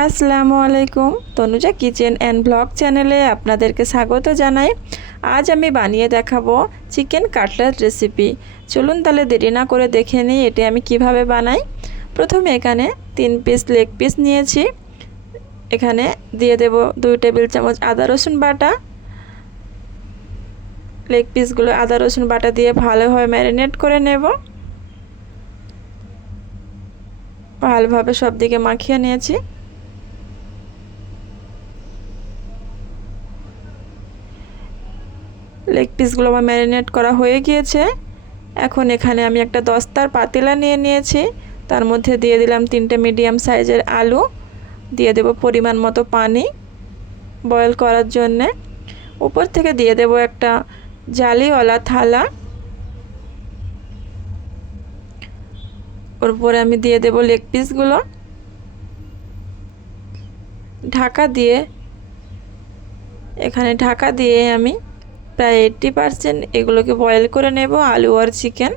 আসসালামু আলাইকুম। Tanuja kitchen and blog চ্যানেলে আপনাদেরকে স্বাগত জানাই। আজ আমি বানিয়ে দেখাবো চিকেন কাটলেট রেসিপি। চলুন তাহলে দেরি না করে দেখে নিই এটি আমি কিভাবে বানাই। প্রথমে এখানে 3 পিস লেগ পিস নিয়েছি। এখানে দিয়ে দেব 2 টেবিল চামচ আদা রসুন বাটা। লেগ পিসগুলো আদা রসুন বাটা দিয়ে ভালোভাবে ম্যারিনেট করে নেব। ভালোভাবে সব দিকে মাখিয়ে নিয়েছি। লেগ পিসগুলো আমার ম্যারিনেট করা হয়ে গিয়েছে। এখন এখানে আমি একটা দস্তার পাতিলা নিয়ে নিয়েছি। তার মধ্যে দিয়ে দিলাম 3টে মিডিয়াম সাইজের আলু, দিয়ে দেব পরিমাণ মতো পানি বয়েল করার জন্যে। উপর থেকে দিয়ে দেব একটা জালিওয়ালা থালা। ওর উপরে আমি দিয়ে দেব লেগ পিসগুলো। এখানে ঢাকা দিয়ে আমি প্রায় 80% এগুলোকে বয়েল করে নেব, আলু আর চিকেন।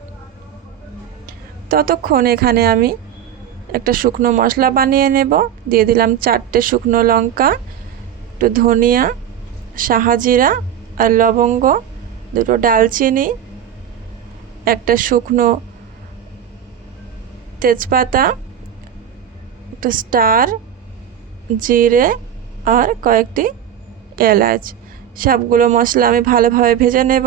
ততক্ষণ এখানে আমি একটা শুকনো মশলা বানিয়ে নেব। দিয়ে দিলাম 4টে শুকনো লঙ্কা, একটু ধনিয়া, শাহজিরা আর লবঙ্গ, 2টো ডালচিনি, একটা শুকনো তেজপাতা, একটা স্টার, জিরে আর কয়েকটি এলাচ। সবগুলো মশলা আমি ভালোভাবে ভেজে নেব।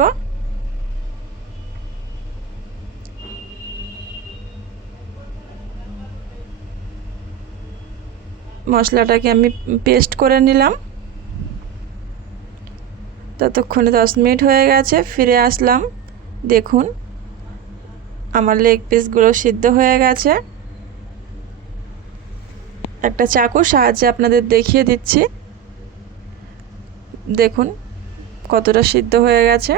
মশলাটাকে আমি পেস্ট করে নিলাম। ততক্ষণে 10 মিনিট হয়ে গেছে, ফিরে আসলাম। দেখুন আমার লেগ পিসগুলো সিদ্ধ হয়ে গেছে। একটা চাকুর সাহায্যে আপনাদের দেখিয়ে দিচ্ছি। দেখুন কতটা সিদ্ধ হয়ে গেছে।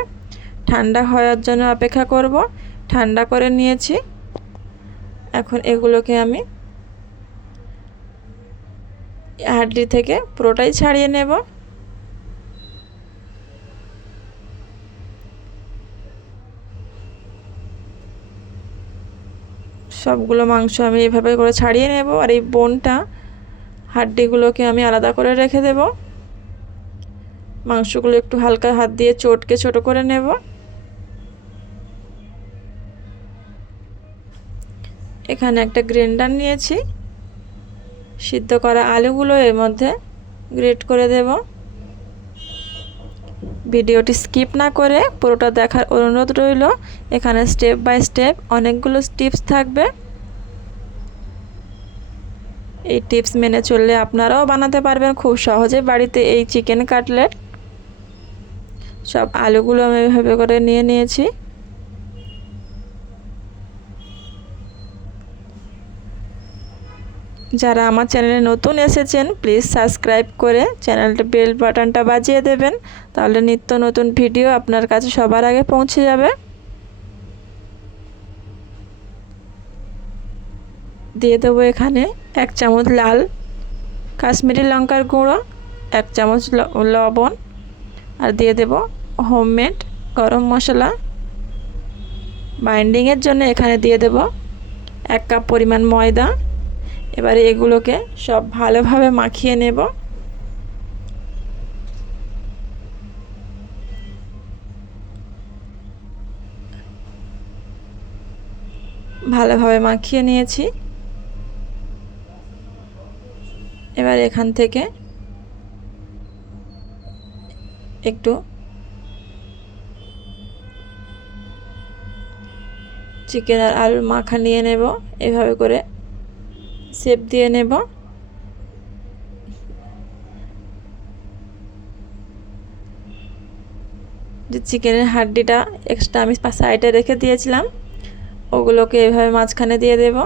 ঠান্ডা হওয়ার জন্য অপেক্ষা করব। ঠান্ডা করে নিয়েছি। এখন এগুলোকে আমি হাঁড়ি থেকে পুরোটাই ছাড়িয়ে নেব। সবগুলো মাংস আমি এভাবে করে ছাড়িয়ে নেব। আর এই বোনটা, হাড্ডিগুলোকে আমি আলাদা করে রেখে দেব। মাংসগুলো একটু হালকা হাত দিয়ে চটকে ছোট করে নেব। এখানে একটা গ্রাইন্ডার নিয়েছি। সিদ্ধ করা আলুগুলো এর মধ্যে গ্রেট করে দেব। ভিডিওটি স্কিপ না করে পুরোটা দেখার অনুরোধ রইল। এখানে স্টেপ বাই স্টেপ অনেকগুলো টিপস থাকবে। এই টিপস মেনে চললে আপনারাও বানাতে পারবেন খুব সহজে বাড়িতে এই চিকেন কাটলেট। সব আলুগুলো আমি এভাবে করে নিয়ে নিয়েছি। যারা আমার চ্যানেলে নতুন এসেছেন প্লিজ সাবস্ক্রাইব করে চ্যানেলটা বেল বাটনটা বাজিয়ে দেবেন, তাহলে নিত্য নতুন ভিডিও আপনার কাছে সবার আগে পৌঁছে যাবে। দিয়ে দেবো এখানে 1 চামচ লাল কাশ্মীরি লঙ্কার গুঁড়ো, 1 চামচ লবণ, আর দিয়ে দেব হোমমেড গরম মশলা। বাইন্ডিংয়ের জন্য এখানে দিয়ে দেব 1 কাপ পরিমাণ ময়দা। এবারে এগুলোকে সব ভালোভাবে মাখিয়ে নেব। ভালোভাবে মাখিয়ে নিয়েছি। এবার এখান থেকে একটু চিকেন আর আলুর মাখা নিয়ে নেব। এভাবে করে শেপ দিয়ে নেব। যে চিকেনের হাড্ডিটা এক্সট্রা আমি সাইডে রেখে দিয়েছিলাম, ওগুলোকে এভাবে মাঝখানে দিয়ে দেব।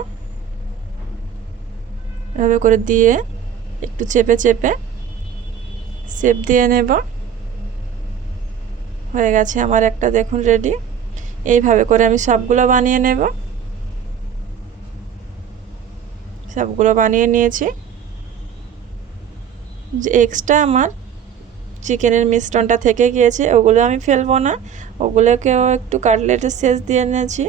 এভাবে করে দিয়ে একটু চেপে চেপে শেপ দিয়ে নেব। হয়ে গেছে আমার একটা, দেখুন রেডি। এইভাবে করে আমি সবগুলো বানিয়ে নেব। সবগুলো বানিয়ে নিয়েছি। যে এক্সট্রা আমার চিকেনের মিশ্রণটা থেকে গিয়েছে ওগুলো আমি ফেলবো না, ওগুলোকেও একটু কাটলেটের শেষ দিয়ে নিয়েছি।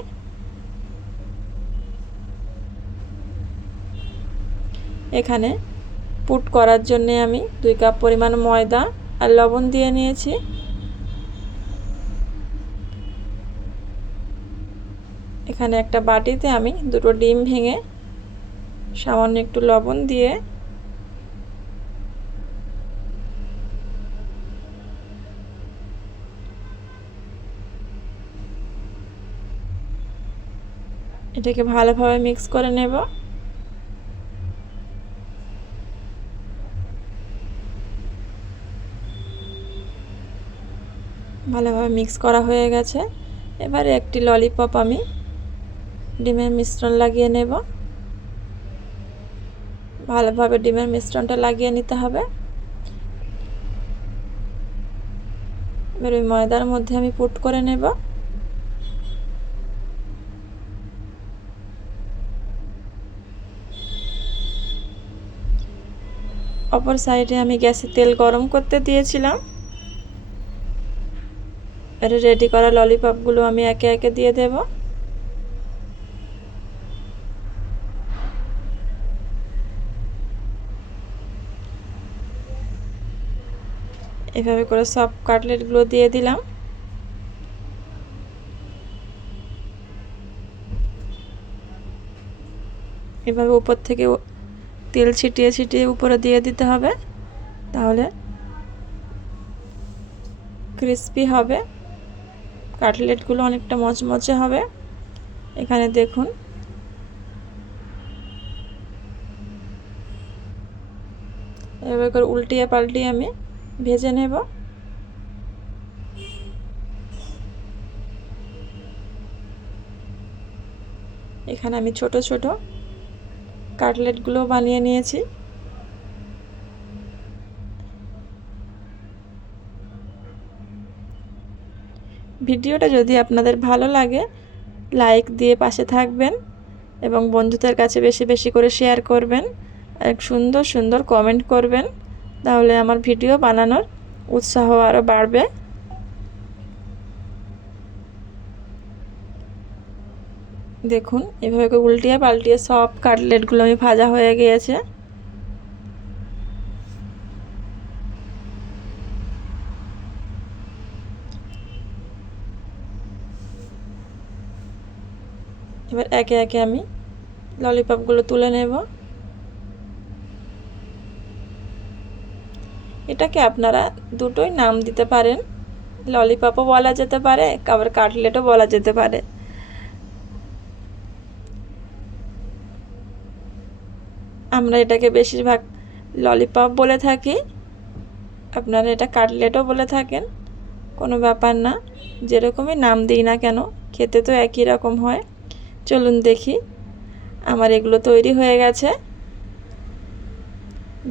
এখানে পুট করার জন্য আমি 2 কাপ পরিমাণ ময়দা আর লবণ দিয়ে নিয়েছি। এখানে একটা বাটিতে আমি 2টো ডিম ভেঙে সামান্য একটু লবণ দিয়ে এটাকে ভালোভাবে মিক্স করে নেব। ভালোভাবে মিক্স করা হয়ে গেছে। এবারে একটি ললিপপ আমি ডিমের মিশ্রণ লাগিয়ে নেব। ভালোভাবে ডিমের মিশ্রণটা লাগিয়ে নিতে হবে। এবার ওই ময়দার মধ্যে আমি পুট করে নেব। অপর সাইডে আমি গ্যাসে তেল গরম করতে দিয়েছিলাম। এর রেডি করা ললিপপগুলো আমি একে একে দিয়ে দেব। এভাবে করে সব কাটলেটগুলো দিয়ে দিলাম। এভাবে উপর থেকে তেল ছিটিয়ে ছিটিয়ে উপরে দিয়ে দিতে হবে, তাহলে ক্রিস্পি হবে, কাটলেটগুলো অনেকটা মচমচে হবে। এখানে দেখুন এভাবে করে উল্টিয়ে পাল্টিয়ে আমি ভেজে নেব। এখানে আমি ছোট ছোট কাটলেটগুলো বানিয়ে নিয়েছি। ভিডিওটা যদি আপনাদের ভালো লাগে লাইক দিয়ে পাশে থাকবেন এবং বন্ধুদের কাছে বেশি বেশি করে শেয়ার করবেন, এক সুন্দর সুন্দর কমেন্ট করবেন, তাহলে আমার ভিডিও বানানোর উৎসাহ আরও বাড়বে। দেখুন এভাবে করে উল্টিয়ে পাল্টিয়ে সব কাটলেটগুলো আমি ভাজা হয়ে গিয়েছে। এবার একে একে আমি ললিপপগুলো তুলে নেব। এটাকে আপনারা দুটোই নাম দিতে পারেন, ললিপপও বলা যেতে পারে, আবার কাটলেটও বলা যেতে পারে। আমরা এটাকে বেশিরভাগ ললিপপ বলে থাকি, আপনারা এটা কাটলেটও বলে থাকেন, কোনো ব্যাপার না, যেরকমই নাম দিই না কেন খেতে তো একই রকম হয়। চলুন দেখি, আমার এগুলো তৈরি হয়ে গেছে।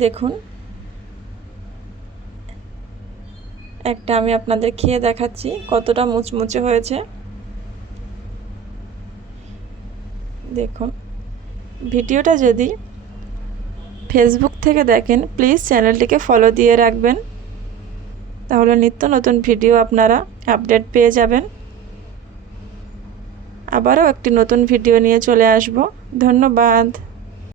দেখুন একটা আমি আপনাদের খেয়ে দেখাচ্ছি কতটা মুচমুচে হয়েছে। দেখুন ভিডিওটা যদি ফেসবুক থেকে দেখেন প্লিজ চ্যানেলটিকে ফলো দিয়ে রাখবেন, তাহলে নিত্য নতুন ভিডিও আপনারা আপডেট পেয়ে যাবেন। আবারও একটি নতুন ভিডিও নিয়ে চলে আসব। ধন্যবাদ।